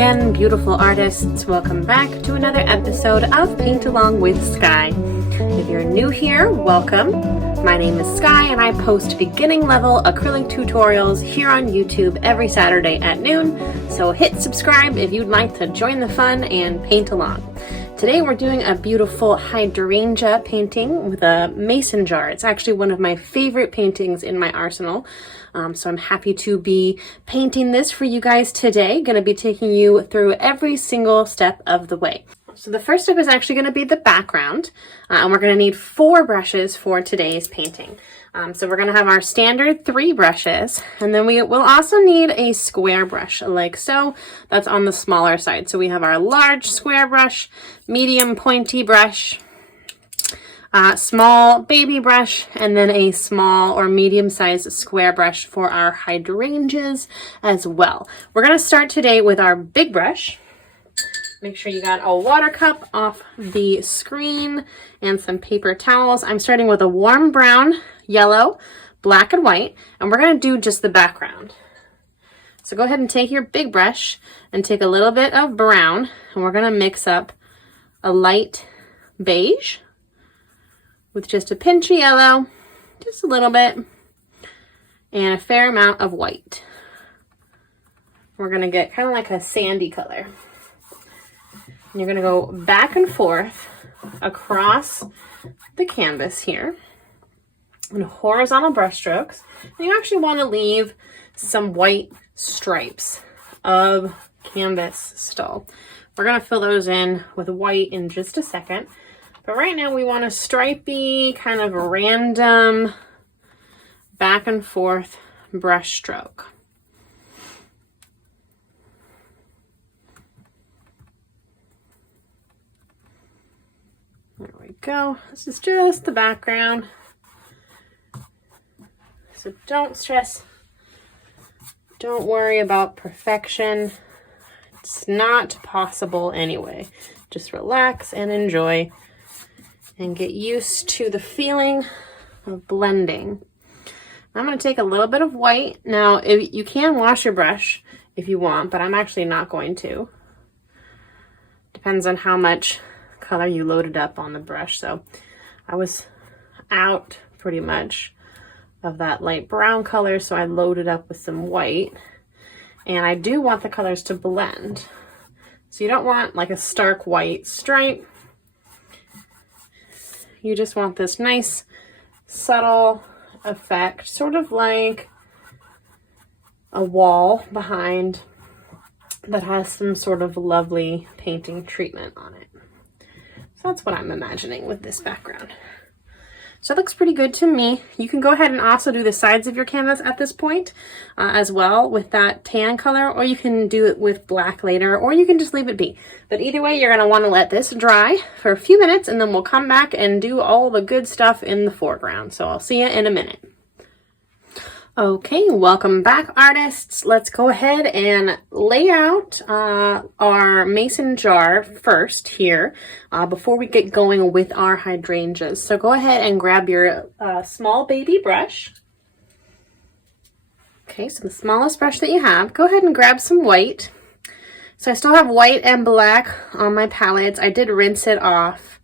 again, beautiful artists. Welcome back to another episode of Paint Along with Skye. If you're new here, welcome. My name is Skye and I post beginning level acrylic tutorials here on YouTube every Saturday at noon. So hit subscribe if you'd like to join the fun and paint along. Today we're doing a beautiful hydrangea painting with a mason jar. It's actually one of my favorite paintings in my arsenal. So I'm happy to be painting this for you guys today. Going to be taking you through every single step of the way. So the first step is actually going to be the background, and we're going to need 4 brushes for today's painting. So we're going to have our standard 3 brushes, and then we will also need a square brush like so. That's on the smaller side. So we have our large square brush, medium pointy brush, small baby brush, and then a small or medium-sized square brush for our hydrangeas as well. We're going to start today with our big brush. Make sure you got a water cup off the screen and some paper towels. I'm starting with a warm brown, yellow, black, and white, and we're going to do just the background. So go ahead and take your big brush and take a little bit of brown, and we're going to mix up a light beige with just a pinch of yellow, just a little bit, and a fair amount of white. We're going to get kind of like a sandy color. And you're going to go back and forth across the canvas here in horizontal brush strokes. And you actually want to leave some white stripes of canvas still. We're going to fill those in with white in just a second. But right now we want a stripey, kind of random back and forth brush stroke. There we go. This is just the background. So don't stress. Don't worry about perfection. It's not possible anyway. Just relax and enjoy and get used to the feeling of blending. I'm going to take a little bit of white. Now, if you can wash your brush if you want, but I'm actually not going to. Depends on how much color you loaded up on the brush. So I was out pretty much of that light brown color, so I loaded up with some white. And I do want the colors to blend. So you don't want like a stark white stripe. You just want this nice subtle effect, sort of like a wall behind that has some sort of lovely painting treatment on it. So that's what I'm imagining with this background. So it looks pretty good to me. You can go ahead and also do the sides of your canvas at this point as well with that tan color, or you can do it with black later, or you can just leave it be. But either way, you're going to want to let this dry for a few minutes, and then we'll come back and do all the good stuff in the foreground. So I'll see you in a minute. Okay, welcome back, artists. Let's go ahead and lay out our mason jar first here before we get going with our hydrangeas. So go ahead and grab your small baby brush. Okay, so the smallest brush that you have. Go ahead and grab some white. So I still have white and black on my palettes. I did rinse it off.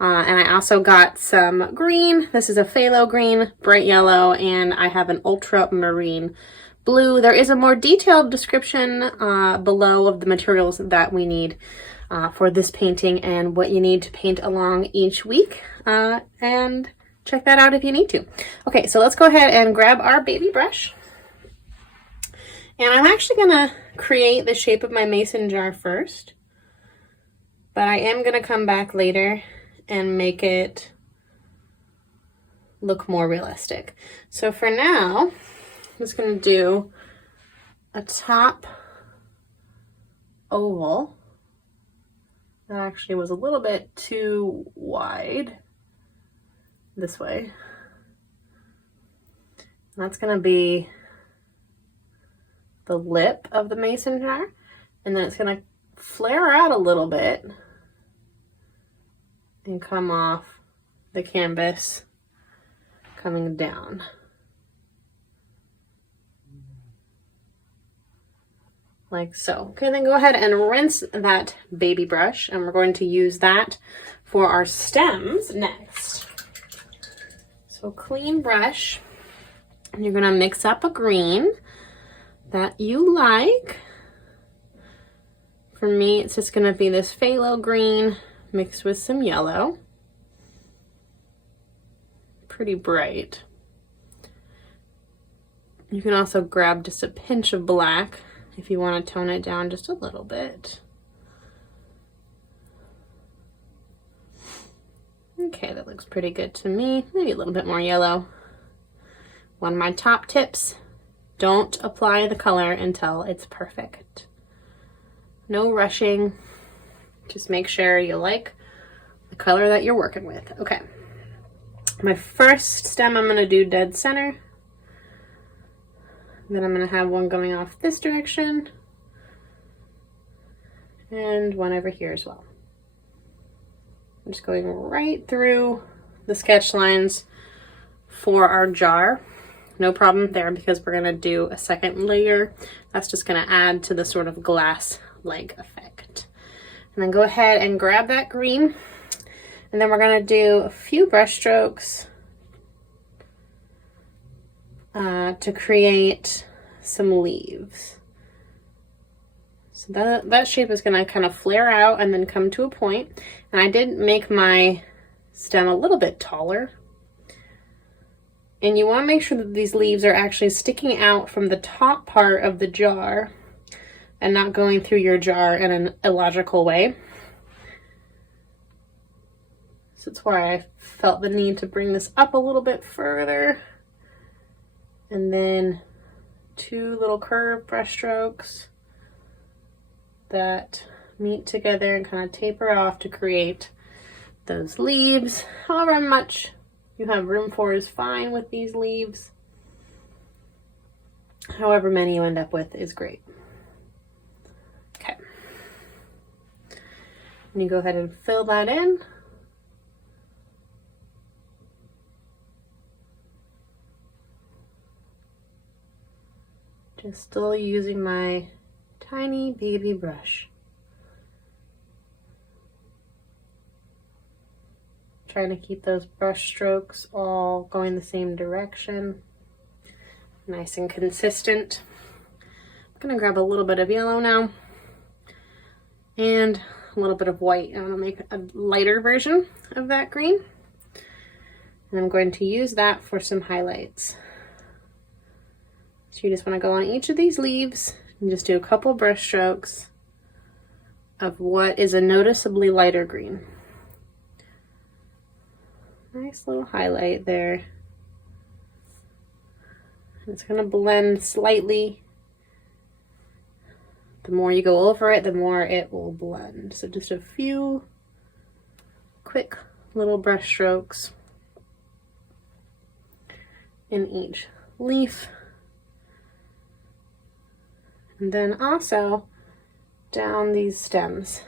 And I also got some green. This is a phthalo green, bright yellow, and I have an ultramarine blue. There is a more detailed description below of the materials that we need for this painting and what you need to paint along each week. And check that out if you need to. Okay, so let's go ahead and grab our baby brush. And I'm actually going to create the shape of my mason jar first. But I am going to come back later and make it look more realistic. So for now, I'm just going to do a top oval. That actually was a little bit too wide this way. And that's going to be the lip of the mason jar, and then it's going to flare out a little bit and come off the canvas coming down like so. Okay, then go ahead and rinse that baby brush, and we're going to use that for our stems next. So clean brush, and you're gonna mix up a green that you like. For me, it's just gonna be this phthalo green mixed with some yellow. Pretty bright. You can also grab just a pinch of black if you want to tone it down just a little bit. Okay, that looks pretty good to me. Maybe a little bit more yellow. One of my top tips, don't apply the color until it's perfect. No rushing, just make sure you like the color that you're working with. Okay, my first stem I'm gonna do dead center. Then I'm gonna have one going off this direction and one over here as well. I'm just going right through the sketch lines for our jar. No problem there because we're gonna do a second layer. That's just gonna add to the sort of glass-like effect. And then go ahead and grab that green, and then we're gonna do a few brush strokes to create some leaves. So that shape is gonna kind of flare out and then come to a point. And I did make my stem a little bit taller. And you wanna make sure that these leaves are actually sticking out from the top part of the jar and not going through your jar in an illogical way. So that's why I felt the need to bring this up a little bit further. And then two little curved brush strokes that meet together and kind of taper off to create those leaves. However much you have room for is fine with these leaves. However many you end up with is great. Okay. And you go ahead and fill that in. Just still using my tiny baby brush. Trying to keep those brush strokes all going the same direction. Nice and consistent. I'm gonna grab a little bit of yellow now and a little bit of white. I'm gonna make a lighter version of that green. And I'm going to use that for some highlights. So you just want to go on each of these leaves and just do a couple brush strokes of what is a noticeably lighter green. Nice little highlight there. It's going to blend slightly. The more you go over it, the more it will blend. So just a few quick little brush strokes in each leaf. And then also down these stems.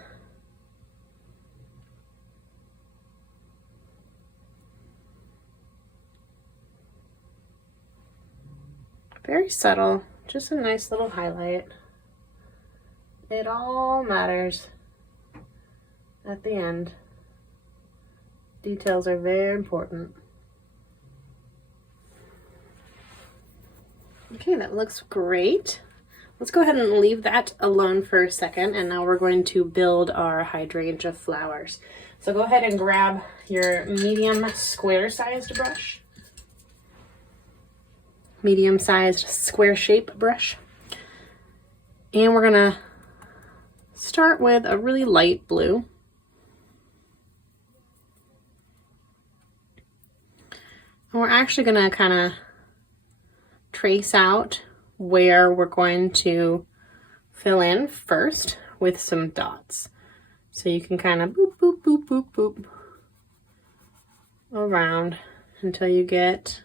Very subtle, just a nice little highlight. It all matters at the end. Details are very important. Okay, that looks great. Let's go ahead and leave that alone for a second, and now we're going to build our hydrangea flowers. So go ahead and grab your medium square-sized brush. Medium-sized square shape brush. And we're gonna start with a really light blue. And we're actually gonna kind of trace out where we're going to fill in first with some dots. So you can kind of boop, boop, boop, boop, boop around until you get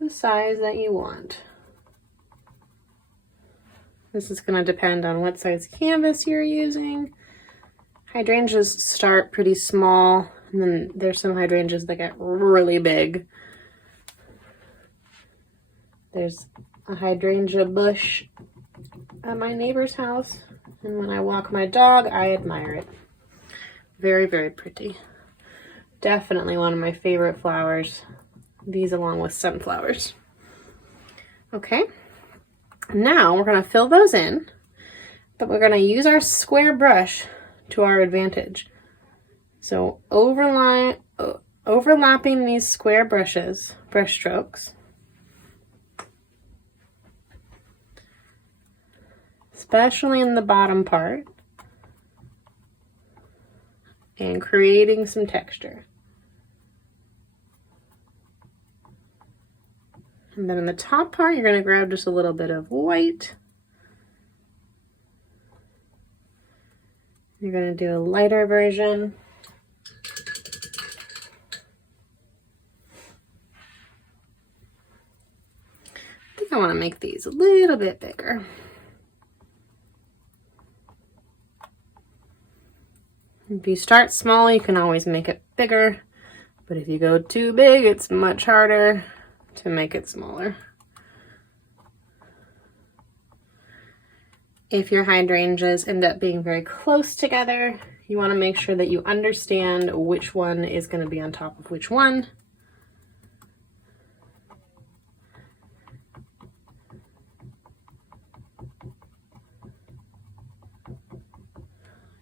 the size that you want. This is going to depend on what size canvas you're using. Hydrangeas start pretty small, and then there's some hydrangeas that get really big. There's a hydrangea bush at my neighbor's house, and when I walk my dog, I admire it. Very, very pretty. Definitely one of my favorite flowers. These along with sunflowers. Okay, now we're going to fill those in, but we're going to use our square brush to our advantage. So overlapping these square brush strokes, especially in the bottom part, and creating some texture. And then in the top part, you're going to grab just a little bit of white. You're going to do a lighter version. I think I want to make these a little bit bigger. If you start small, you can always make it bigger, but if you go too big, it's much harder to make it smaller. If your hydrangeas end up being very close together, you want to make sure that you understand which one is going to be on top of which one.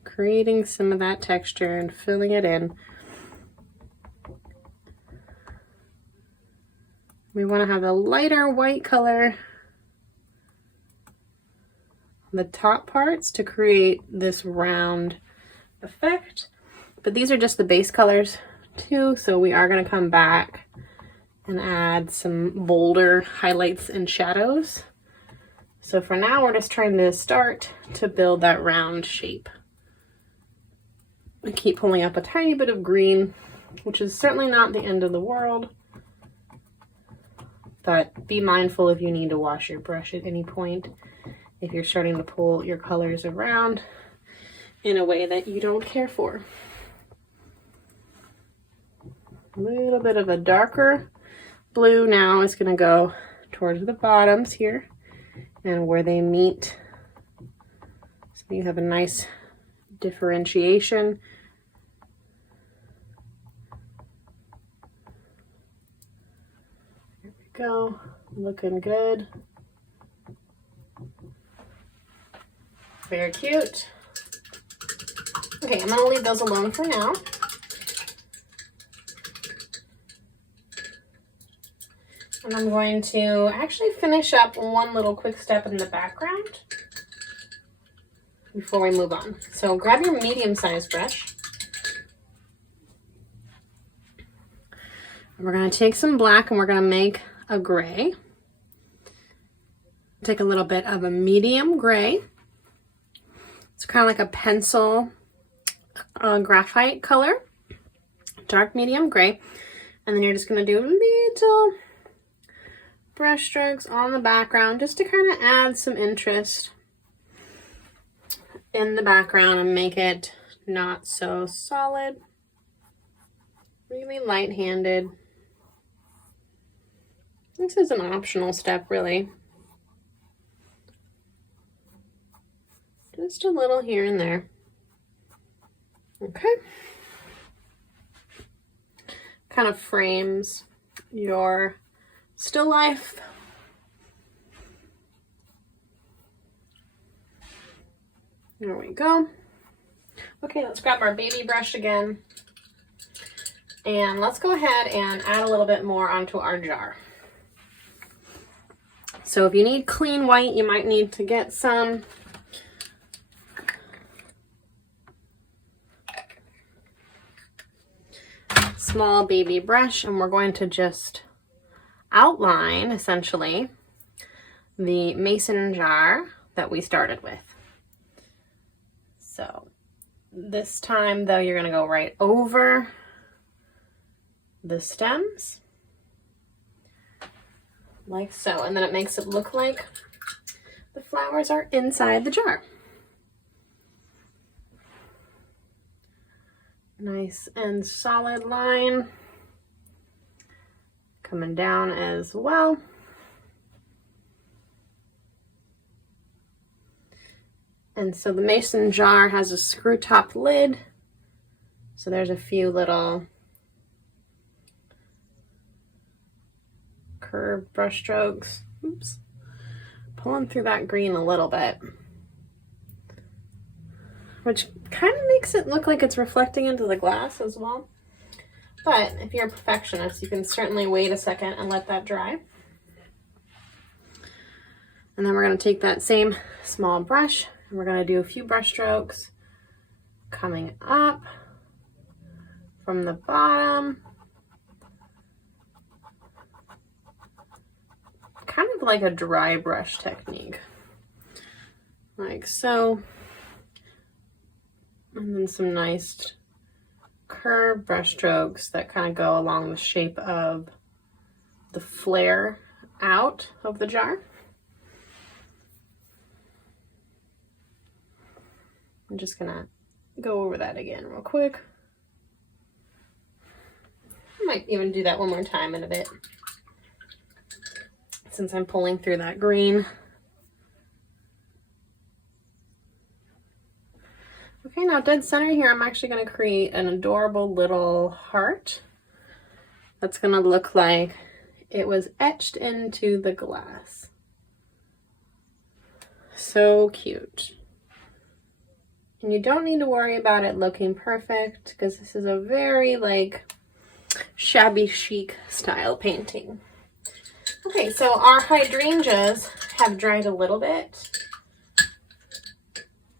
Creating some of that texture and filling it in. We want to have a lighter white color on the top parts to create this round effect. But these are just the base colors too, so we are going to come back and add some bolder highlights and shadows. So for now, we're just trying to start to build that round shape. I keep pulling up a tiny bit of green, which is certainly not the end of the world, but be mindful if you need to wash your brush at any point, if you're starting to pull your colors around in a way that you don't care for. A little bit of a darker blue now is going to go towards the bottoms here and where they meet, so you have a nice differentiation. There we go, looking good. Very cute. Okay, I'm gonna leave those alone for now. And I'm going to actually finish up one little quick step in the background before we move on. So grab your medium-sized brush. And we're going to take some black and we're going to make a gray. Take a little bit of a medium gray. It's kind of like a pencil graphite color. Dark medium gray. And then you're just going to do little brush strokes on the background just to kind of add some interest in the background and make it not so solid. Really light-handed. This is an optional step, really. Just a little here and there. Okay. Kind of frames your still life. There we go. Okay, let's grab our baby brush again. And let's go ahead and add a little bit more onto our jar. So if you need clean white, you might need to get some. Small baby brush, and we're going to just outline, essentially, the mason jar that we started with. So this time, though, you're going to go right over the stems, like so, and then it makes it look like the flowers are inside the jar. Nice and solid line coming down as well. And so the mason jar has a screw top lid. So there's a few little curved brush strokes. Oops. Pulling through that green a little bit, which kind of makes it look like it's reflecting into the glass as well. But if you're a perfectionist, you can certainly wait a second and let that dry. And then we're going to take that same small brush and we're going to do a few brush strokes coming up from the bottom. Kind of like a dry brush technique, like so. And then some nice curved brush strokes that kind of go along the shape of the flare out of the jar. I'm just gonna go over that again real quick. I might even do that one more time in a bit, since I'm pulling through that green. Okay, now dead center here, I'm actually going to create an adorable little heart that's going to look like it was etched into the glass. So cute. And you don't need to worry about it looking perfect, because this is a very like shabby chic style painting. Okay, so our hydrangeas have dried a little bit.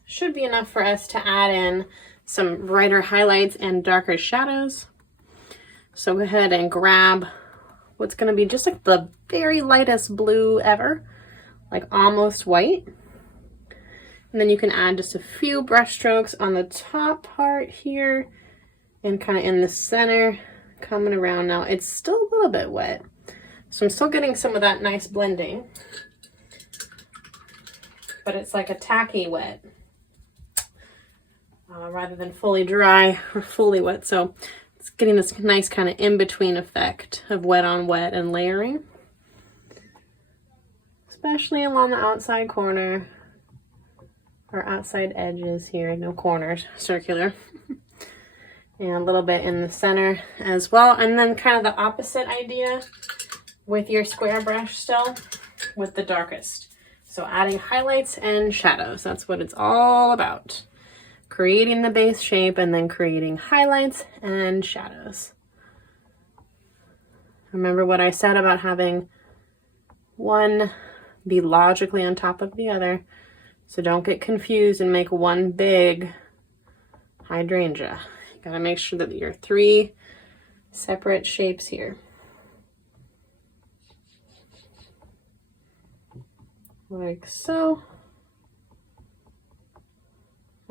Should be enough for us to add in some brighter highlights and darker shadows. So go ahead and grab what's going to be just like the very lightest blue ever, like almost white. And then you can add just a few brush strokes on the top part here and kind of in the center, coming around. Now it's still a little bit wet, so I'm still getting some of that nice blending, but it's like a tacky wet rather than fully dry or fully wet. So it's getting this nice kind of in-between effect of wet on wet and layering, especially along the outside corner or outside edges here. No corners, circular. And a little bit in the center as well. And then kind of the opposite idea with your square brush still, with the darkest. So adding highlights and shadows, that's what it's all about. Creating the base shape and then creating highlights and shadows. Remember what I said about having one be logically on top of the other. So don't get confused and make one big hydrangea. You gotta make sure that you're three separate shapes here. Like so.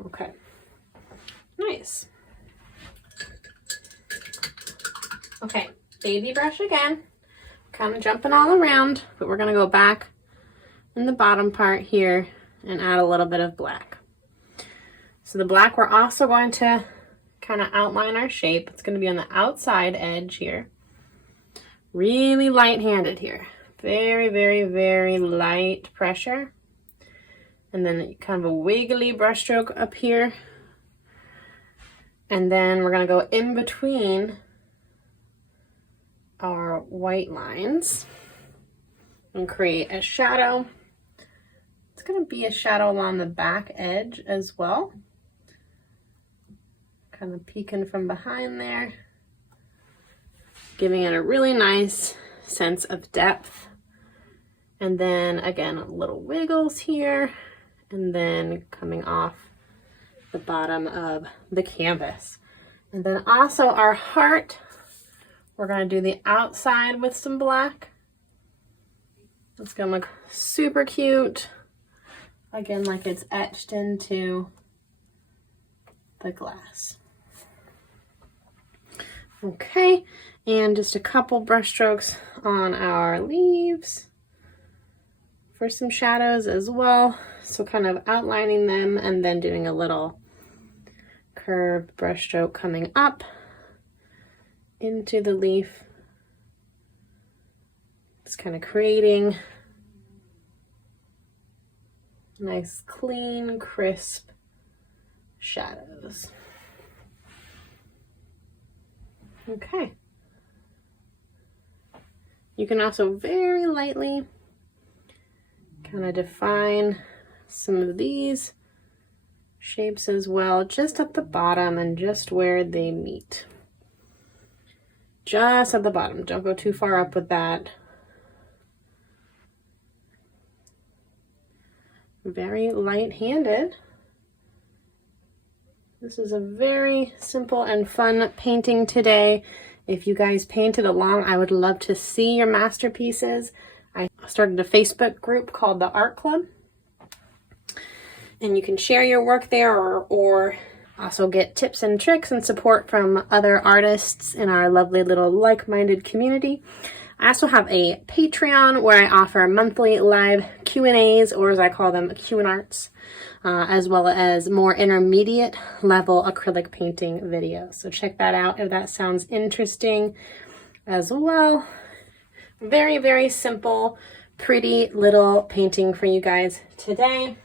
Okay. Nice. Okay, baby brush again. Kind of jumping all around, but we're gonna go back in the bottom part here and add a little bit of black. So the black, we're also going to kind of outline our shape. It's going to be on the outside edge here. Really light-handed here. Very, very, very light pressure. And then kind of a wiggly brush stroke up here. And then we're going to go in between our white lines and create a shadow. It's going to be a shadow along the back edge as well. Kind of peeking from behind there. Giving it a really nice sense of depth. And then again, little wiggles here. And then coming off the bottom of the canvas. And then also our heart, we're going to do the outside with some black. It's going to look super cute. Again, like it's etched into the glass. Okay, and just a couple brush strokes on our leaves for some shadows as well. So kind of outlining them and then doing a little curved brush stroke coming up into the leaf. It's kind of creating Nice, clean, crisp shadows. Okay. You can also very lightly kind of define some of these shapes as well, just at the bottom and just where they meet. Just at the bottom. Don't go too far up with that. Very light-handed. This is a very simple and fun painting today. If you guys painted along, I would love to see your masterpieces. I started a Facebook group called the Art Club, and you can share your work there or also get tips and tricks and support from other artists in our lovely little like-minded community. I also have a Patreon where I offer monthly live Q&As, or as I call them, Q&Arts, as well as more intermediate level acrylic painting videos. So check that out if that sounds interesting as well. Very, very simple, pretty little painting for you guys today.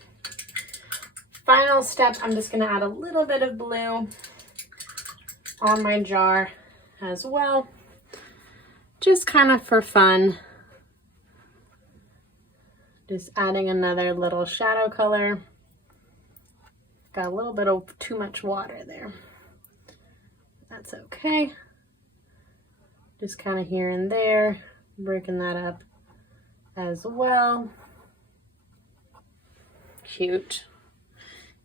Final step, I'm just going to add a little bit of blue on my jar as well. Just kind of for fun. Just adding another little shadow color. Got a little bit of too much water there. That's okay. Just kind of here and there, breaking that up as well. Cute.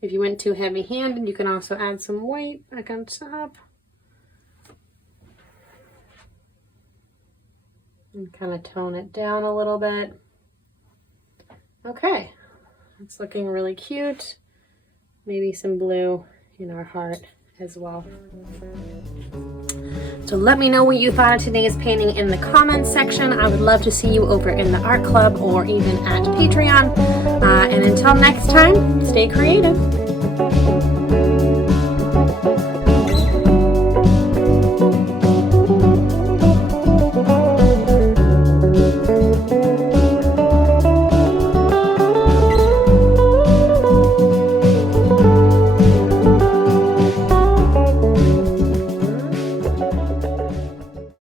If you went too heavy-handed, you can also add some white back on top. And kind of tone it down a little bit. Okay, it's looking really cute. Maybe some blue in our heart as well. So let me know what you thought of today's painting in the comments section. I would love to see you over in the art club or even at Patreon. And until next time, stay creative.